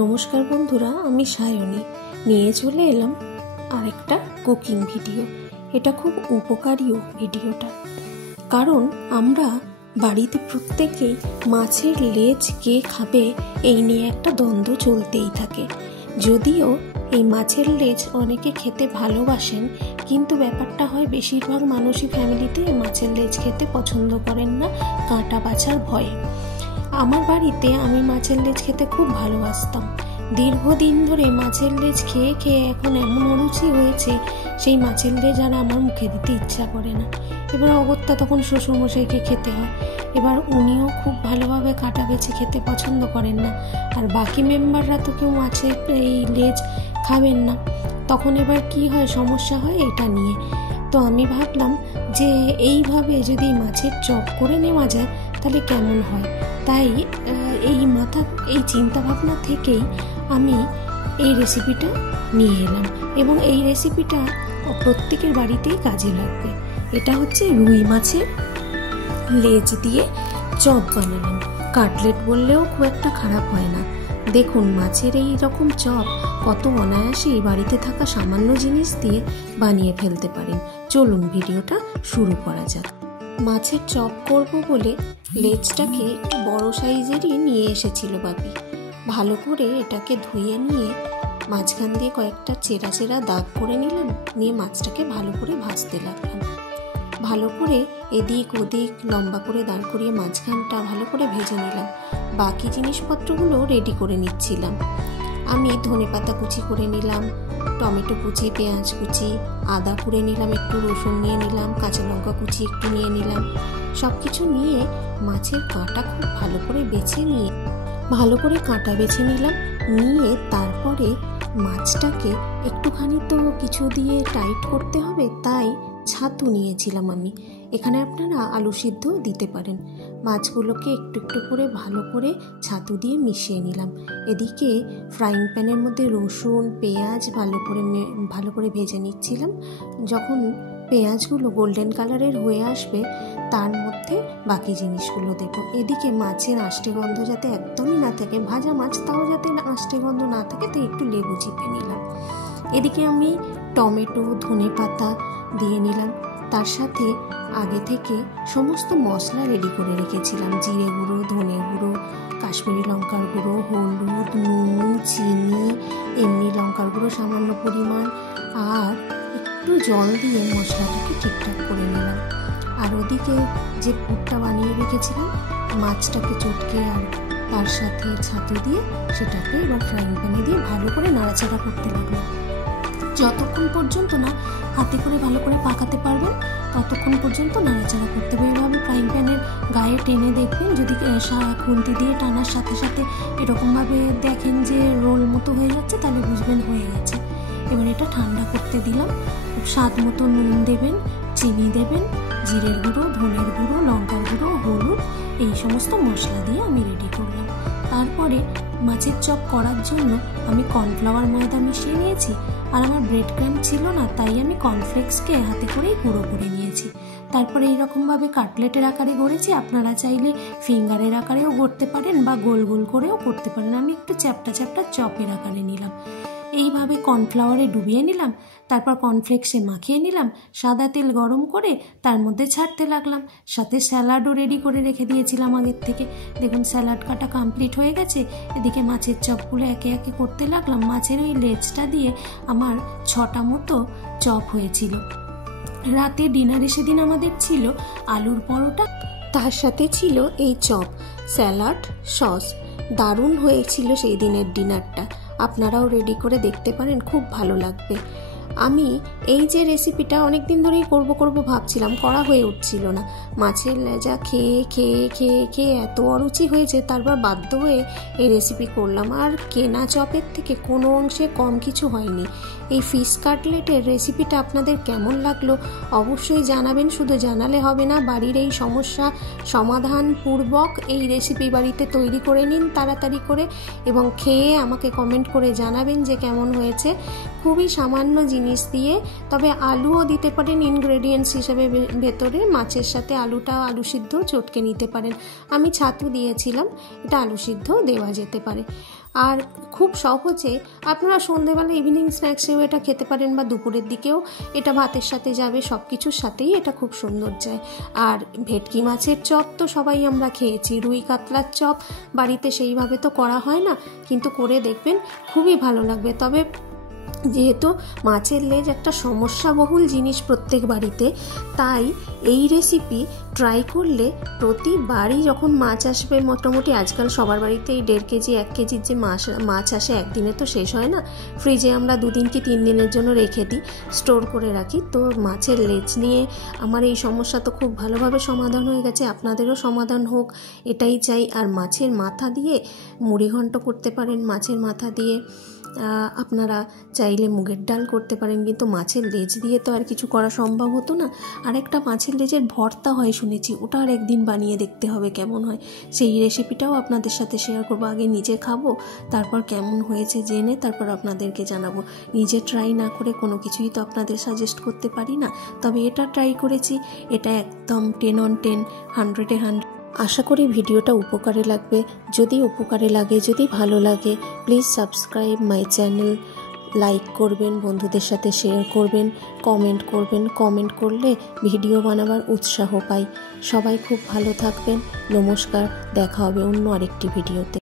নমস্কার বন্ধুরা, আমি সায়নী নিয়ে চলে এলাম আরেকটা কুকিং ভিডিও। এটা খুব উপকারীও ভিডিওটা, কারণ আমরা বাড়িতে প্রত্যেকেই মাছের লেজ কে খাবে এই নিয়ে একটা দ্বন্দ্ব চলতেই থাকে। যদিও এই মাছের লেজ অনেকে খেতে ভালোবাসেন, কিন্তু ব্যাপারটা হয় বেশিরভাগ মানুষই ফ্যামিলিতে মাছের লেজ খেতে পছন্দ করেন না, কাঁটা বাছার ভয়ে। আমার বাড়িতে আমি মাছের লেজ খেতে খুব ভালোবাসতাম। দীর্ঘদিন ধরে মাছের লেজ খেয়ে খেয়ে এখন এমন অরুচি হয়েছে, সেই মাছের লেজ আর আমার মুখে দিতে ইচ্ছা করে না। এবার অগত্যা তখন শ্বশুরমশাইকে খেতে হয়। এবার উনিও খুব ভালোভাবে কাঁটা বেছে খেতে পছন্দ করেন না, আর বাকি মেম্বাররা তো কেউ মাছের এই লেজ খাবেন না। তখন এবার কি হয়, সমস্যা হয় এটা নিয়ে। তো আমি ভাবলাম যে এইভাবে যদি মাছের চপ করে নেওয়া যায় তাহলে কেমন হয়। তাই এই চিন্তা ভাবনা থেকেই আমি এই রেসিপিটা নিয়ে এলাম, এবং এই রেসিপিটা প্রত্যেকের বাড়িতেই কাজে লাগবে। এটা হচ্ছে রুই মাছের লেজ দিয়ে চপ বানালাম। কাটলেট বললেও খুব একটা খারাপ হয় না। দেখুন, মাছের এই রকম চপ কত অনায়াসে বাড়িতে থাকা সামান্য জিনিস দিয়ে বানিয়ে ফেলতে পারেন। চলুন ভিডিওটা শুরু করা যাক। মাছের চপ করব বলে লেজটাকে একটু বড় সাইজেরই নিয়ে এসেছিল বাপি। ভালো করে এটাকে ধুয়ে নিয়ে মাঝখান দিয়ে কয়েকটা চেরা চেরা দাগ করে নিলাম, নিয়ে মাছটাকে ভালো করে ভাজতে লাগলাম। ভালো করে এদিক ওদিক লম্বা করে দাঁড় করিয়ে মাঝখানটা ভালো করে ভেজে নিলাম। বাকি জিনিসপত্রগুলো রেডি করে নিচ্ছিলাম। আমি ধনেপাতা কুচি করে নিলাম, টমেটো কুচি, পেঁয়াজ কুচি, আদা কুড়ে নিলাম, একটু রসুন নিয়ে নিলাম, কাঁচা লঙ্কা কুচি একটু নিয়ে নিলাম। সব কিছু নিয়ে মাছের কাঁটা খুব ভালো করে বেছে নিয়ে কাঁটা বেছে নিলাম। নিয়ে তারপরে মাছটাকে একটুখানি তো কিছু দিয়ে টাইট করতে হবে, তাই ছাতু নিয়েছিলাম আমি। এখানে আপনারা আলু সিদ্ধ দিতে পারেন। মাছগুলোকে একটু একটু করে ভালো করে ছাতু দিয়ে মিশিয়ে নিলাম। এদিকে ফ্রাইং প্যানের মধ্যে রসুন পেঁয়াজ ভালো করে ভেজে নিচ্ছিলাম। যখন পেঁয়াজগুলো গোল্ডেন কালারের হয়ে আসবে, তার মধ্যে বাকি জিনিসগুলো দেবো। এদিকে মাছের আষ্টে গন্ধ যাতে একদমই না থাকে, ভাজা মাছ তাও যাতে আষ্টে গন্ধ না থাকে, তাই একটু লেবু চিপে নিলাম। এদিকে আমি টমেটো ধনেপাতা দিয়ে নিলাম। তার সাথে আগে থেকে সমস্ত মশলা রেডি করে রেখেছিলাম। জিরে গুঁড়ো, ধনে গুঁড়ো, কাশ্মীরি লঙ্কার গুঁড়ো, হলুদ, নুন, চিনি, এমনি লঙ্কার গুঁড়ো সামান্য পরিমাণ, আর একটু জল দিয়ে মশলাটাকে ঠিকঠাক করে নিলাম। আর ওদিকে যে পুরটা বানিয়ে রেখেছিলাম, মাছটাকে চটকে আর তার সাথে ছাতু দিয়ে সেটাকে এবার ফ্রাইং প্যানে দিয়ে ভালো করে নাড়াচাড়া করতে লাগলাম। যতক্ষণ পর্যন্ত না হাতে করে ভালো করে পাকাতে পারবেন ততক্ষণ পর্যন্ত নাড়াচাড়া করতে হবে। এভাবে ফ্রাইং প্যানের গায়ে টেনে দেখবেন, যদি খুন্তি দিয়ে টানার সাথে সাথে এরকমভাবে দেখেন যে রোল মতো হয়ে যাচ্ছে, তাহলে বুঝবেন হয়ে গেছে। এবার এটা ঠান্ডা করতে দিলাম। স্বাদ মতো নুন দেবেন, চিনি দেবেন, জিরের গুঁড়ো, ধনের গুঁড়ো, লঙ্কার গুঁড়ো, হলুদ, এই সমস্ত মশলা দিয়ে আমি রেডি করলাম। তারপরে মাছের চপ করার জন্য আমি কর্নফ্লাওয়ার ময়দা মিশিয়ে নিয়েছি, আর আমার ব্রেড ক্রাম্ব ছিল না, তাই আমি কর্নফ্লেক্সকে হাতে করেই গুঁড়ো করে নিয়েছি। তারপরে এইরকমভাবে কাটলেটের আকারে গড়েছি। আপনারা চাইলে ফিঙ্গারের আকারেও গড়তে পারেন বা গোল গোল করেও করতে পারেন। আমি একটু চ্যাপটা চ্যাপটা চপের আকারে নিলাম। এইভাবে কর্নফ্লাওয়ারে ডুবিয়ে নিলাম, তারপর কর্নফ্লেক্সে মাখিয়ে নিলাম। সাদা তেল গরম করে তার মধ্যে ছাড়তে লাগলাম। সাথে স্যালাডও রেডি করে রেখে দিয়েছিলাম আগের থেকে। দেখুন, স্যালাড কাটা কমপ্লিট হয়ে গেছে। এদিকে মাছের চপগুলো একে একে করতে লাগলাম। মাছের ওই লেজটা দিয়ে আমার 6টা মতো চপ হয়েছিল। রাতে ডিনারে সেদিন আমাদের ছিল আলুর পরোটা, তার সাথে ছিল এই চপ, স্যালাড, সস। দারুণ হয়েছিল সেই দিনের ডিনারটা। আপনারাও রেডি করে দেখতে পারেন, খুব ভালো লাগবে। আমি এই যে রেসিপিটা অনেক দিন ধরেই করব ভাবছিলাম, করা হয়ে উঠছিল না। মাছের লেজা খেয়ে খেয়ে খেয়ে খেয়ে এত অরুচি হয়েছে, তারপর বাধ্য হয়ে এই রেসিপি করলাম। আর কেনা চপের থেকে কোনো অংশে কম কিছু হয়নি। এই ফিশ কাটলেটের রেসিপিটা আপনাদের কেমন লাগলো অবশ্যই জানাবেন। শুধু জানালে হবে না, বাড়ির এই সমস্যা সমাধান পূর্বক এই রেসিপি বাড়িতে তৈরি করে নিন তাড়াতাড়ি করে, এবং খেয়ে আমাকে কমেন্ট করে জানাবেন যে কেমন হয়েছে। খুবই সামান্য জিনিস দিয়ে, তবে আলুও দিতে পারেন ইনগ্রেডিয়েন্টস হিসেবে ভেতরে। মাছের সাথে আলু সিদ্ধ চটকে নিতে পারেন। আমি ছাতু দিয়েছিলাম, এটা আলু সিদ্ধ দেওয়া যেতে পারে। আর খুব সহজে আপনারা সন্ধেবেলা ইভিনিং স্ন্যাক্সেও এটা খেতে পারেন, বা দুপুরের দিকেও এটা ভাতের সাথে যাবে, সব কিছুর সাথেই এটা খুব সুন্দর যায়। আর ভেটকি মাছের চপ তো সবাই আমরা খেয়েছি, রুই কাতলার চপ বাড়িতে সেইভাবে তো করা হয় না, কিন্তু করে দেখবেন খুবই ভালো লাগবে। তবে যেহেতু মাছের লেজ একটা সমস্যাবহুল জিনিস প্রত্যেক বাড়িতে, তাই এই রেসিপি ট্রাই করলে প্রতিবারই যখন মাছ আসবে, মোটামুটি আজকাল সবার বাড়িতেই 1.5 কেজি 1 কেজির যে মাছ আসে, একদিনে তো শেষ হয় না, ফ্রিজে আমরা 2 দিন কি 3 দিনের জন্য রেখে দিই, স্টোর করে রাখি। তো মাছের লেজ নিয়ে আমার এই সমস্যা তো খুব ভালোভাবে সমাধান হয়ে গেছে, আপনাদেরও সমাধান হোক এটাই চাই। আর মাছের মাথা দিয়ে মুড়িঘণ্ট করতে পারেন, মাছের মাথা দিয়ে আপনারা চাইলে মুগের ডাল করতে পারেন, কিন্তু মাছের লেজ দিয়ে তো আর কিছু করা সম্ভব হতো না। আর একটা মাছের লেজের ভর্তা হয় শুনেছি, ওটা আর একদিন বানিয়ে দেখতে হবে কেমন হয়, সেই রেসিপিটাও আপনাদের সাথে শেয়ার করবো। আগে নিজে খাবো, তারপর কেমন হয়েছে জেনে তারপর আপনাদেরকে জানাবো। নিজে ট্রাই না করে কোনো কিছুই তো আপনাদের সাজেস্ট করতে পারি না, তবে এটা ট্রাই করেছি, এটা একদম 10 on 10, 100-এ 100। আশা করি ভিডিওটা উপকারে লাগবে। যদি উপকারে লাগে, যদি ভালো লাগে, please subscribe my channel, like করবেন, বন্ধুদের সাথে শেয়ার করবেন, কমেন্ট করবেন। কমেন্ট করলে ভিডিও বানাবার উৎসাহ পাই। সবাই খুব ভালো থাকবেন। নমস্কার, দেখা হবে অন্য আরেকটি ভিডিওতে।